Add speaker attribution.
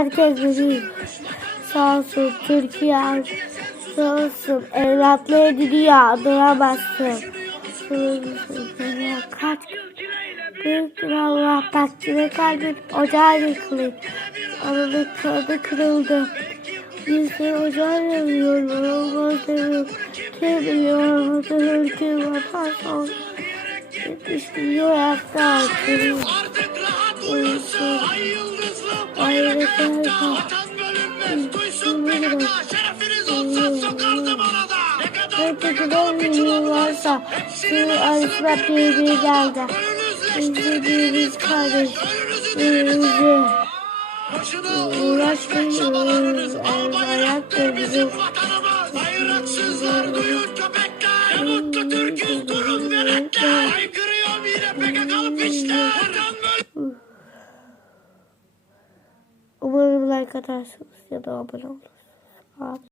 Speaker 1: herkes bizi sağ olsun Türkiye sağ olsun evlatları dünya duramazsın. Kaç Büyüktür Allah takdire kalbin ocağı yıkılır. Ananın kanı kırıldı. Yüzde ocağı yanıyor. Olmaz demiyor. Kim biliyor orada hırkı vatan son. Yetmiş milyon kırılır.
Speaker 2: Artık
Speaker 1: Var.
Speaker 2: Vatan bölünmez. Duysun PKK. Şerefiniz olsa sokardım arada. Ne kadar
Speaker 1: Herkese
Speaker 2: PKK
Speaker 1: ben
Speaker 2: piçi
Speaker 1: milyon
Speaker 2: varsa
Speaker 1: varsa
Speaker 2: hepsini
Speaker 1: Sığ
Speaker 2: bastırır.
Speaker 1: arasına birbiri geldi. Biz birbirimiz kardeş.
Speaker 2: Değiliz.
Speaker 1: Birbirimizi
Speaker 2: Boşuna
Speaker 1: uğraşmayın.
Speaker 2: bizim vatanımız. Bayraksızlar duyun köpekler. Ne mutlu Türk'üz durun veletler. Haykırıyor yine PKK'lı piçler.
Speaker 1: Atarsınız ya da abone olursunuz. Abi.